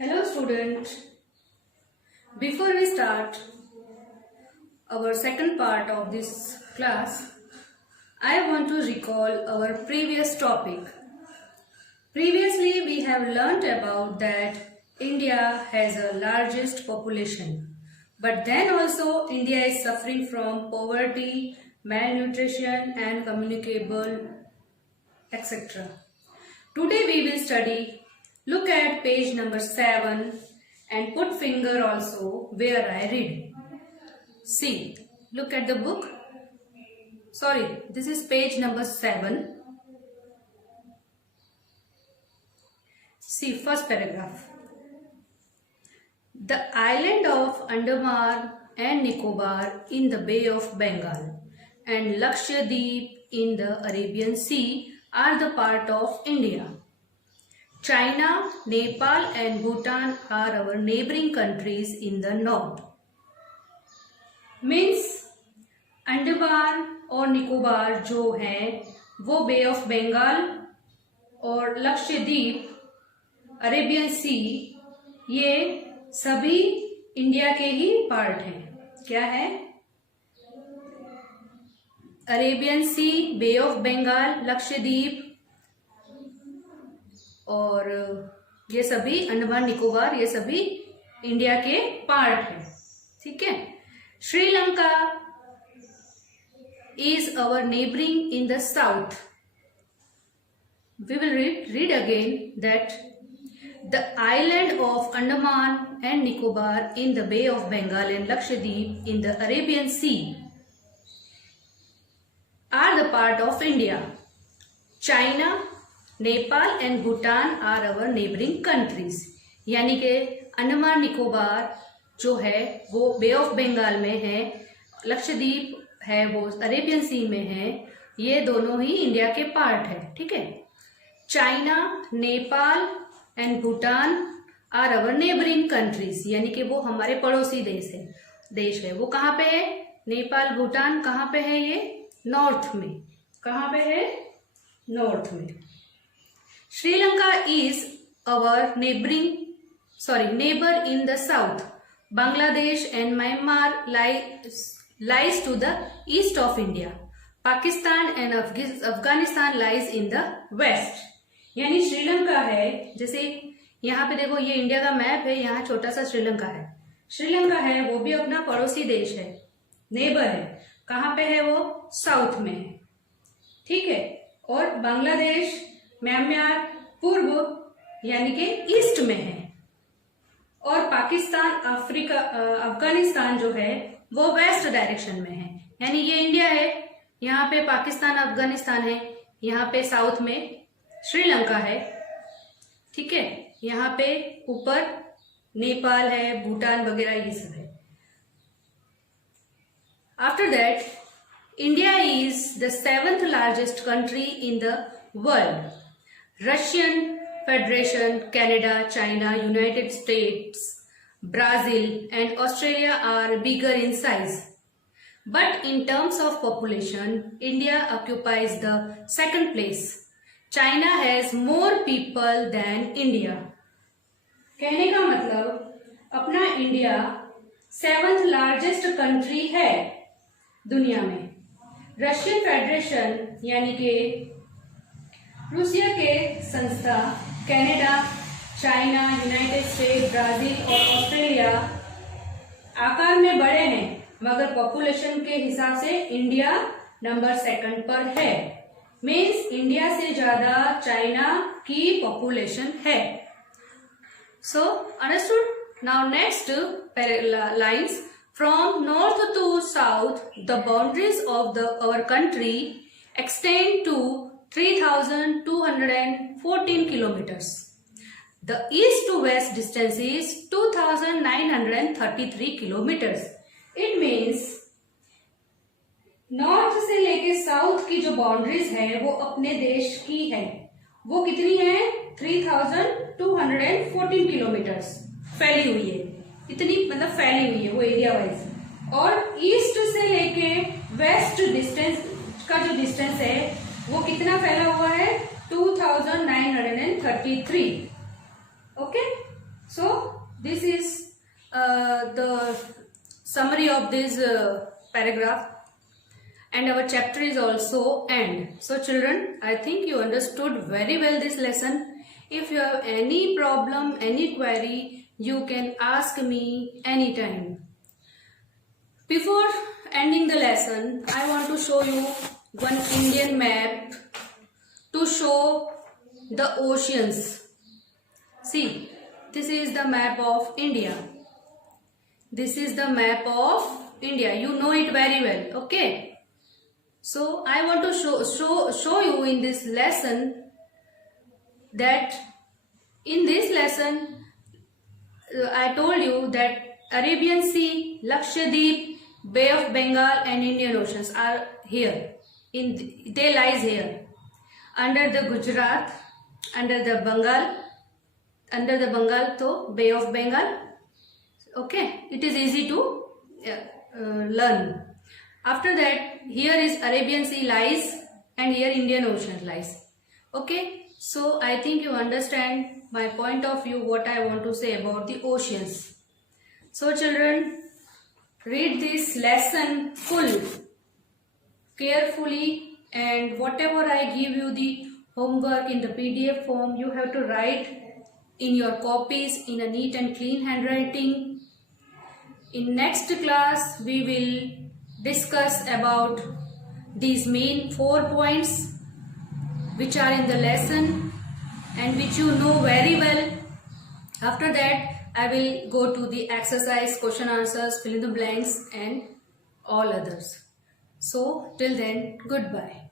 Hello student, before we start our second part of this class, I want to recall our previous topic. Previously we have learnt about that India has the largest population, but then also India is suffering from poverty, malnutrition and communicable etc. Today we will study. Look at page number 7 and put finger also where I read. See, look at the book. Sorry, this is page number 7. See, first paragraph. The island of Andaman and Nicobar in the Bay of Bengal and Lakshadweep in the Arabian Sea are the part of India. China, Nepal and Bhutan are our neighboring countries in the north. Means Andaman और निकोबार जो हैं वो बे of Bengal और Lakshadweep Arabian सी ये सभी India के ही part हैं. क्या है? Arabian sea, bay of Bengal, Lakshadweep और ये सभी अंडमान निकोबार ये सभी इंडिया के पार्ट हैं. ठीक है. Sri Lanka is our neighbouring in the south. We will read again that the island of Andaman and Nicobar in the Bay of Bengal and Lakshadweep in the Arabian Sea are the part of India. China, Nepal and Bhutan are our neighbouring countries. यानी कि अंडमान निकोबार जो है वो बे of Bengal में है, लक्षद्वीप है वो Arabian सी में है. ये दोनों ही इंडिया के पार्ट है. ठीक है. China, Nepal and Bhutan are our neighbouring countries. यानी कि वो हमारे पड़ोसी देश है. वो कहाँ पे है? नेपाल, भूटान कहाँ पे है? ये नॉर्थ में. कहाँ पे है? नॉर्थ में. Sri Lanka is our neighbor in the south. Bangladesh and Myanmar lies to the east of India. Pakistan and Afghanistan lies in the west. यानी श्रीलंका है, जैसे यहाँ पे देखो ये इंडिया का मैप है, यहाँ छोटा सा श्रीलंका है. श्रीलंका है वो भी अपना पड़ोसी देश है, नेबर है. कहाँ पे है वो? साउथ में है. ठीक है. और बांग्लादेश, म्यांमार पूर्व यानी कि ईस्ट में है. और पाकिस्तान, अफगानिस्तान जो है वो वेस्ट डायरेक्शन में है. यानी ये इंडिया है, यहाँ पे पाकिस्तान, अफगानिस्तान है, यहाँ पे साउथ में श्रीलंका है. ठीक है. यहाँ पे ऊपर नेपाल है, भूटान वगैरह ये सब है. After that India is the 7th largest country in the world. Russian Federation, Canada, China, United States, Brazil and Australia are bigger in size. But in terms of population, India occupies the second place. China has more people than India. कहने का मतलब अपना India 7th largest country है दुनिया में. Russian federation यानी कि Russia के संस्था, Canada, China, United state, Brazil और ऑस्ट्रेलिया आकार में बड़े हैं, मगर पॉपुलेशन के हिसाब से इंडिया नंबर 2 पर है. मीन्स इंडिया से ज्यादा चाइना की पॉपुलेशन है. So understood. Now next lines. From north to south the boundaries of our country extend to 3,214 kilometers. The east to west distance is 2,933 kilometers. It means north से लेके south की जो boundaries है वो अपने देश की है. वो कितनी है? 3,214 किलोमीटर्स फैली हुई है. इतनी मतलब फैली हुई है वो एरिया वाइज. और ईस्ट से लेके वेस्ट डिस्टेंस का जो डिस्टेंस है वो कितना फैला हुआ है? 2,933. Okay. So the summary of this paragraph, and our chapter is also end. So children, I think you understood very well this lesson. If you have any problem, any query, you can ask me anytime. Before ending the lesson, I want to show you one Indian map to show the oceans. See, this is the map of India. This is the map of India. You know it very well, okay? So I want to show you in this lesson that in this lesson I told you that Arabian Sea, Lakshadweep, Bay of Bengal and Indian Oceans are here. They lies here under the Gujarat, under the Bengal, so Bay of Bengal. Okay, it is easy to learn. After that, here is Arabian Sea lies and here Indian Ocean lies. Okay, so I think you understand my point of view, what I want to say about the oceans. So children, read this lesson full, carefully, and whatever I give you the homework in the PDF form, you have to write in your copies in a neat and clean handwriting. In next class, we will discuss about these main 4 points which are in the lesson and which you know very well. After that, I will go to the exercise, question answers, fill in the blanks and all others. So till then, goodbye.